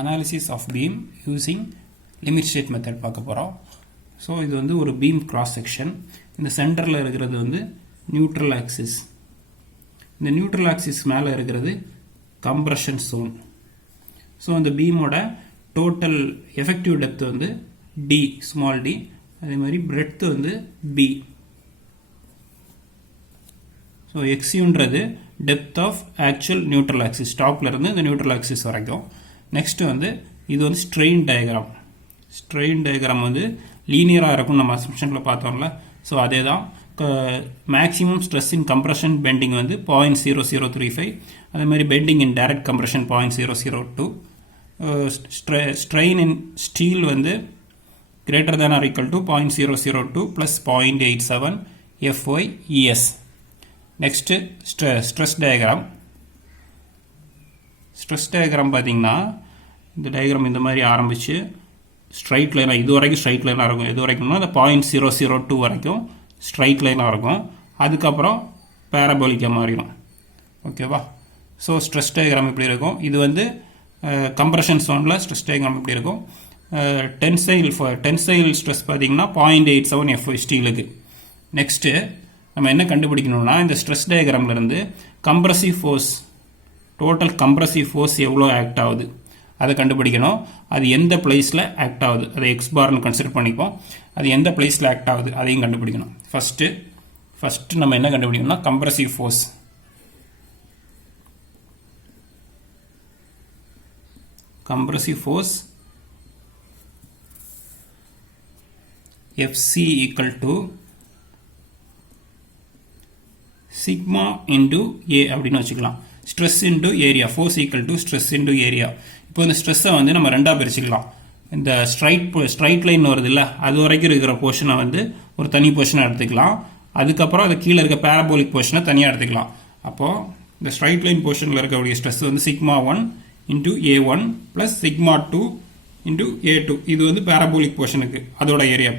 analysis of beam using limit state method பார்க்க போறோம். So இது வந்து ஒரு beam cross section. இந்த சென்டரில் இருக்கிறது வந்து நியூட்ரல் ஆக்சிஸ். இந்த நியூட்ரல் ஆக்சிஸ் மேலே இருக்கிறது கம்ப்ரஷன் zone. ஸோ இந்த பீமோட டோட்டல் எஃபெக்டிவ் டெப்த் வந்து d, ஸ்மால் d. அதே மாதிரி பிரெட்த் வந்து b. ஸோ xuன்றது depth of actual neutral axis, டாப்ல இருந்து இந்த நியூட்ரல் ஆக்சிஸ் வரைக்கும். நெக்ஸ்ட் வந்து இது வந்து ஸ்ட்ரெயின் டயக்ராம். ஸ்ட்ரெயின் டயக்ராம் வந்து லீனியராக இருக்கும், நம்ம அசம்ஷனில் பார்த்தோம்ல. ஸோ அதே தான் மேக்ஸிமம் ஸ்ட்ரெஸ் இன் கம்ப்ரஷன் பெண்டிங் வந்து 0.0035. அதே மாதிரி பெண்டிங் இன் டைரக்ட் கம்ப்ரஷன் 0.002. ஸ்ட்ரெயின் இன் ஸ்டீல் வந்து greater than or equal to 0.002 plus 0.87 FYES. Next stress diagram. Stress diagram பார்த்தீங்கன்னா இந்த டயக்ராம் இந்த மாதிரி ஆரம்பிச்சு ஸ்ட்ரைட் லைனாக இது வரைக்கும் ஸ்ட்ரைட் லைனாக இருக்கும். இது வரைக்கும்னா அந்த 0.002 வரைக்கும் ஸ்ட்ரைட் லைனாக இருக்கும். அதுக்கப்புறம் பேரபோலிக்காக மாறிடும். ஓகேவா? ஸோ ஸ்ட்ரெஸ் டயக்ராம் இப்படி இருக்கும். இது வந்து கம்ப்ரஷன் ஜோனில் ஸ்ட்ரெஸ் டயக்ராம் இப்படி இருக்கும். டென்சைல் ஸ்ட்ரெஸ் பார்த்தீங்கன்னா 0.87 FY ஸ்டீலுக்கு. நெக்ஸ்ட்டு நம்ம என்ன கண்டுபிடிக்கணும்னா இந்த ஸ்ட்ரெஸ் டயக்ராம்லேருந்து compressive force, total compressive force எவ்வளோ ஆக்ட் ஆகுது அதை கண்டுபிடிக்கணும். அது எந்த பிளேஸில் ஆக்ட் ஆகுது அதை எக்ஸ் பார்னு கன்சிடர் பண்ணிப்போம். அது எந்த பிளேஸில் ஆக்ட் ஆகுது அதையும் கண்டுபிடிக்கணும். ஃபஸ்ட்டு நம்ம என்ன கண்டுபிடிக்கணும்னா compressive force. Compressive force FC equal to sigma into A அப்படின்னு வச்சுக்கலாம். Stress into area, force equal to stress into area. இப்போ இந்த ஸ்ட்ரெஸ்ஸை வந்து நம்ம ரெண்டாக பிரிச்சுக்கலாம். இந்த ஸ்ட்ரைட் லைன் வருது இல்லை, அது வரைக்கும் இருக்கிற போர்ஷனை வந்து ஒரு தனி போர்ஷனை எடுத்துக்கலாம். அதுக்கப்புறம் அது கீழே இருக்க பேரபோலிக் போர்ஷனை தனியாக எடுத்துக்கலாம். அப்போது இந்த ஸ்ட்ரைட் லைன் போர்ஷனில் இருக்கக்கூடிய ஸ்ட்ரெஸ் வந்து sigma 1 into A1 plus sigma 2 into A2. இது வந்து பேரபோலிக் போர்ஷனுக்கு அதோட ஏரியா,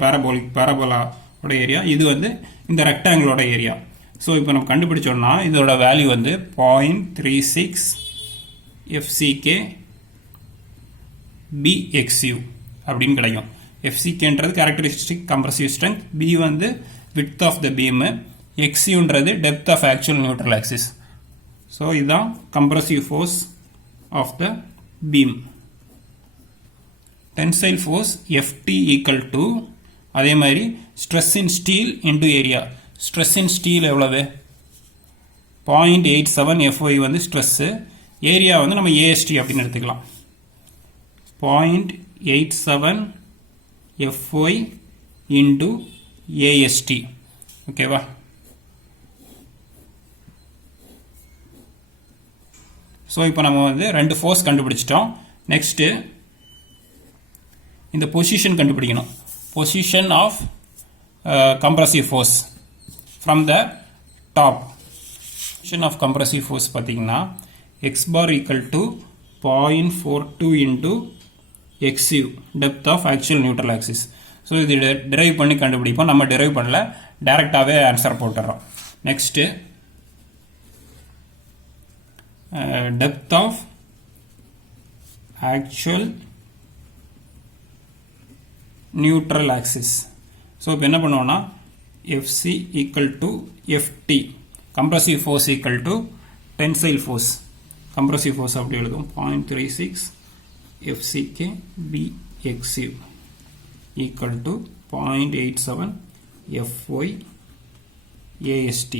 பேரபோலாவோட ஏரியா. இது வந்து இந்த ரெக்டாங்கிளோட ஏரியா. ஸோ இப்போ நம்ம கண்டுபிடிச்சோம்னா இதோட வேல்யூ வந்து 0.36 FCK BXU அப்படின்னு கிடைக்கும். FCKன்றது கேரக்டரிஸ்டிக் கம்ப்ரசிவ் ஸ்ட்ரென்த், B வந்து விட்த் ஆஃப் த பீம், XUன்றது depth of actual neutral axis. So இதுதான் compressive force of the beam. Tensile force FT equal to அதே மாதிரி stress in steel into area. Stress in steel எவ்வளவு? 0.87 FY வந்து stress, area வந்து நம்ம AST அப்படின்னு எடுத்துக்கலாம். 0.87 FY இன்டு AST. ஓகேவா? ஸோ இப்போ நம்ம வந்து ரெண்டு ஃபோர்ஸ் கண்டுபிடிச்சிட்டோம். நெக்ஸ்ட்டு இந்த பொசிஷன் கண்டுபிடிக்கணும். Position of compressive force from the top. Position of compressive force பார்த்தீங்கன்னா x bar equal to 0.42 into XU depth of actual neutral axis. So இது டிரைவ் பண்ணி கண்டுபிடிப்போம். நம்ம டிரைவ் பண்ணல, டைரெக்டாகவே ஆன்சர் போட்டுடுறோம். Next depth of actual neutral axis. So இப்போ என்ன பண்ணுவோம்னா FC equal to FT, compressive force equal to tensile force. Compressive force அப்படி எழுதும் 0.36 FCK BXU equal to 0.87 FY AST.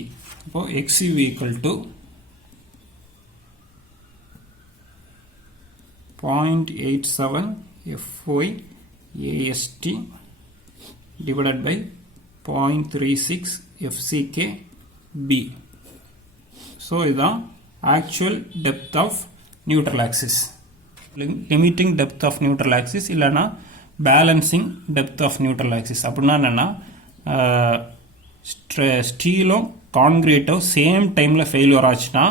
இப்போ XU equal to 0.87 FY AST divided by 0.36 FCK B. So இதுதான் actual depth of neutral axis. Limiting depth of neutral axis இல்லைனா balancing depth of neutral axis. அப்படின்னா என்னன்னா ஸ்டீலும் கான்கிரீட்டும் same டைமில் failure ஆச்சுன்னா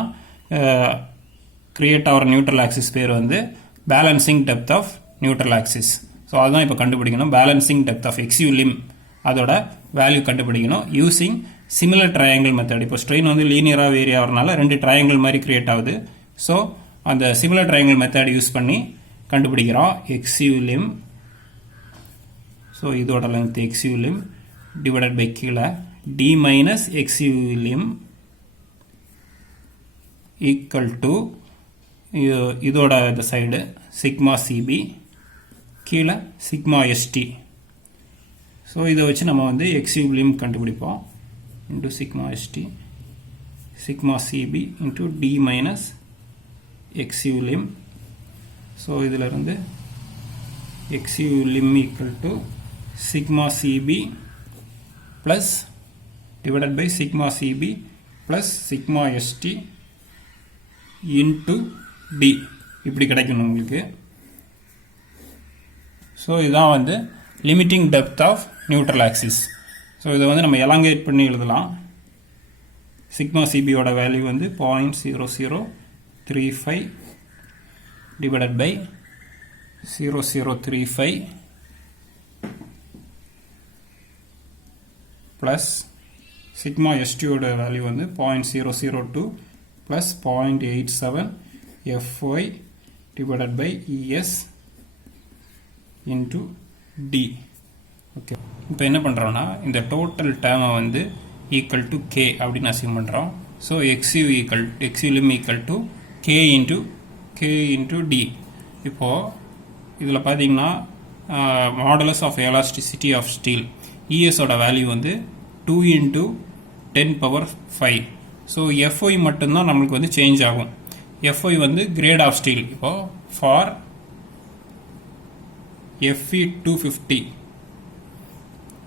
create ஆகிற நியூட்ரல் ஆக்சிஸ் பேர் வந்து balancing depth of neutral axis. So அதுதான் இப்போ கண்டுபிடிக்கணும். Balancing depth of XU lim அதோட வேல்யூ கண்டுபிடிக்கணும் யூஸிங் சிமிலர் ட்ரையாங்கிள் மெத்தட். இப்போ ஸ்ட்ரெயின் வந்து லீனியராக வேரி ஆகிறதுனால ரெண்டு ட்ரையாங்கிள் மாதிரி கிரியேட் ஆகுது. ஸோ அந்த சிமிலர் ட்ரையாங்கிள் மெத்தட் யூஸ் பண்ணி கண்டுபிடிக்கிறோம். XU lim, ஸோ இதோட length XU lim divided by கீழே D minus XU lim equal to இதோட இந்த சைடு சிக்மா CB கீழே சிக்மா ST. ஸோ இதை வச்சு நம்ம வந்து XU lim கண்டுபிடிப்போம். Into sigma ST sigma CB into D minus XU lim. So இதிலிருந்து XU lim equal to sigma CB plus divided by sigma CB plus sigma ST into D இப்படி கிடைக்கணும் உங்களுக்கு. So இதுதான் வந்து limiting depth of neutral axis. So இதை வந்து நம்ம elongate பண்ணி எழுதலாம். சிக்மா சிபியோட வேல்யூ வந்து 0.0035 டிவைடட் பை 0035 ப்ளஸ் சிக்மா எஸ்டியோட வேல்யூ வந்து 0.002 plus 0.87 FY divided by ES into D. Okay, இப்போ என்ன பண்ணுறோன்னா இந்த டோட்டல் டேர்மை வந்து ஈக்குவல் டு K அப்படின்னு அசியூம் பண்ணுறோம். So XU lim equal to K into D. இப்போது இதில் பார்த்தீங்கன்னா modulus of elasticity of steel ES ஓட வேல்யூ வந்து 2 into 10 power 5. ஸோ FY மட்டும்தான் நம்மளுக்கு வந்து சேஞ்ச் ஆகும். FY வந்து கிரேட் ஆஃப் ஸ்டீல். இப்போது ஃபார் FE 250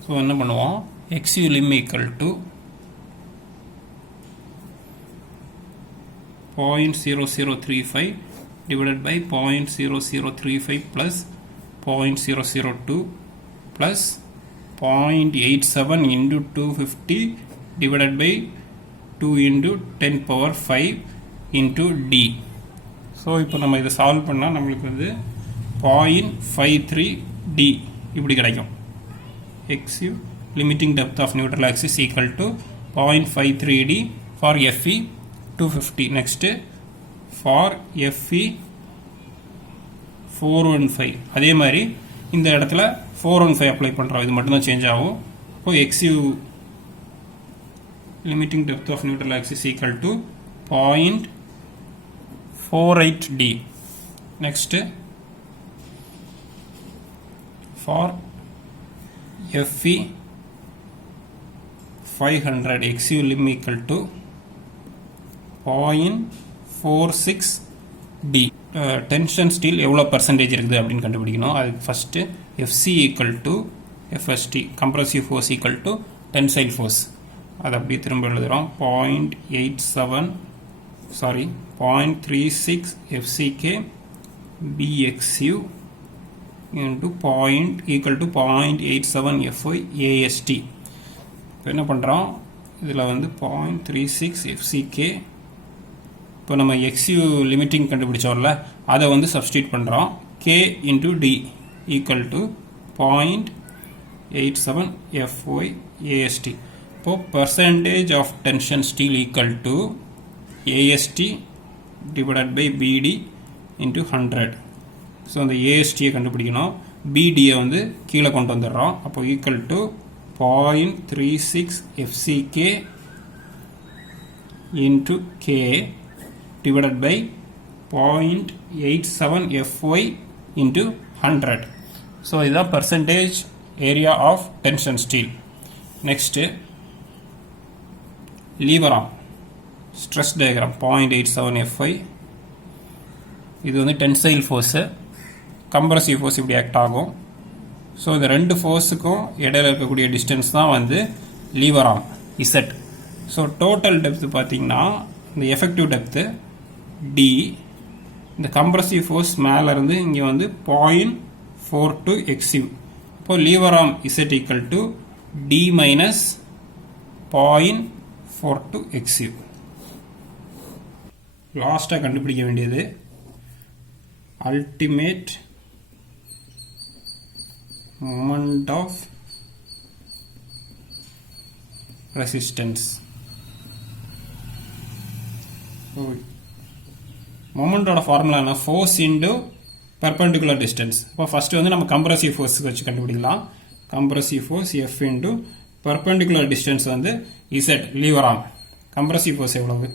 ஸோ என்ன பண்ணுவோம், XU lim equal to 0.0035 divided by 0.0035 plus 0.002 plus 0.87 into 250 divided by 2 into 10 power 5 into D. So இப்போ நம்ம இதை சால்வ் பண்ணால் நம்மளுக்கு வந்து 0.53 D இப்படி கிடைக்கும். XU limiting depth of neutral axis equal to 0.53 D for FE 250. Next for FE 415 அதே மாதிரி இந்த இடத்துல 415 அப்ளை பண்ணுறோம். இது மட்டும்தான் சேஞ்ச் ஆகும். இப்போ XU limiting depth of neutral axis equal to 0.48 D. Next for FE 500 XU lim equal to 0.46 D. Tension steel எவ்வளோ பர்சன்டேஜ் இருக்குது அப்படின்னு கண்டுபிடிக்கணும். அதுக்கு first FC equal to FST compressive force equal to tensile force. அதை அப்படியே திரும்ப எழுதுகிறோம். 0.36 FCK BXU into equal to 0.87 FY AST. இப்போ என்ன பண்ணுறோம், இதில் வந்து 0.36 FCK இப்போ நம்ம XU லிமிட்டிங் கண்டுபிடிச்சோம்ல அதை வந்து சப்ஸ்டியூட் பண்ணுறோம். K into D equal to 0.87 FY AST. இப்போ percentage of tension steel equal to AST divided by BD into 100. So அந்த ASTயை கண்டுபிடிக்கணும். BDயை வந்து கீழே கொண்டு வந்துடுறோம். அப்போ equal to 0.36 FCK into K divided by 0.87 FY into 100. So இதுதான் percentage area of tension steel. Next lever arm stress diagram 0.87 FY. இது வந்து டென்சைல் ஃபோர்ஸு, கம்ப்ரசிவ் ஃபோர்ஸ் இப்படி ஆக்ட் ஆகும். ஸோ இந்த ரெண்டு ஃபோர்ஸுக்கும் இடையில இருக்கக்கூடிய டிஸ்டன்ஸ் தான் வந்து lever arm Z. So total depth பார்த்தீங்கன்னா இந்த எஃபெக்டிவ் டெப்த்து D, இந்த கம்ப்ரசிவ் ஃபோர்ஸ் மேலேருந்து இங்கே வந்து 0.42 XU. இப்போ lever arm Z equal to D minus 0.42 XU. லாஸ்ட்டாக கண்டுபிடிக்க வேண்டியது ultimate moment of resistance. மொமெண்டோட ஃபார்முலா என்ன? Force into perpendicular distance. இப்போ ஃபர்ஸ்ட் வந்து நம்ம கம்ப்ரசிவ் ஃபோர்ஸ் வச்சு கண்டுபிடிக்கலாம். Compressive force f into perpendicular distance வந்து z lever arm. Compressive force எவ்வளவு?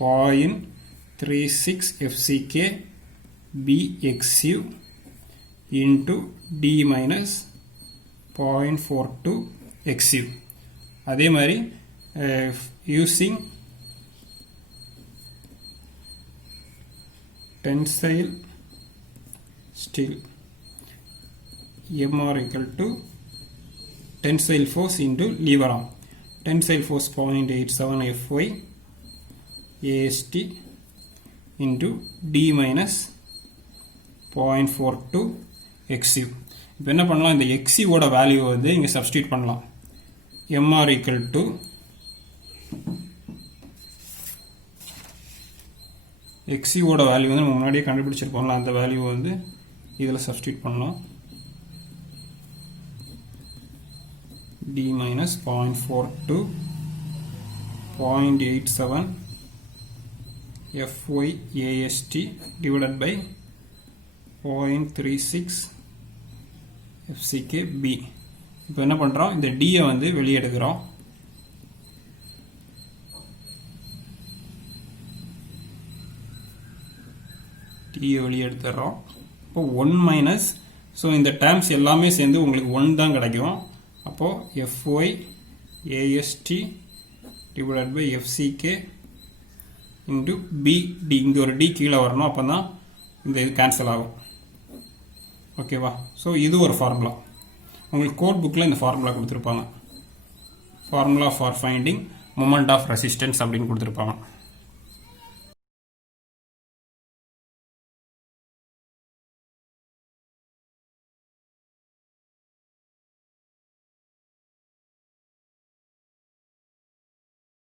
0.36 FCK BXU into D minus 0.42 XU. அதே மாதிரி using tensile steel MR equal to tensile force into lever arm. Tensile force 0.87 FY AST into D minus 0.42 XU. இப்போ என்ன பண்ணலாம்? இந்த XU ஓட value வந்து இங்கே சப்ஸ்டியூட் பண்ணலாம். MR equal to XU ஓட வேல்யூ வந்து நம்ம முன்னாடியே கண்டுபிடிச்சிருப்போம்ல, அந்த வேல்யூ வந்து இதில் சப்ஸ்டியூட் பண்ணலாம். D minus 0.42 0.87 FY AST divided by 0.36 FCK B. இப்போ என்ன பண்ணுறோம்? இந்த D வந்து வெளியே எடுக்கிறோம். D வெளியே எடுத்துடுறோம். இப்போ 1 மைனஸ், ஸோ இந்த டேர்ம்ஸ் எல்லாமே சேர்ந்து உங்களுக்கு 1 தான் கிடைக்கும். அப்போது FY AST divided by FCK into B D. இங்கே ஒரு D கீழே வரணும், அப்போ தான் இந்த இது கேன்சல் ஆகும். ஓகேவா? ஸோ இது ஒரு ஃபார்முலா. உங்களுக்கு கோட் புக்கில் இந்த ஃபார்முலா கொடுத்துருப்பாங்க. Formula for finding moment of resistance அப்படின்னு கொடுத்துருப்பாங்க.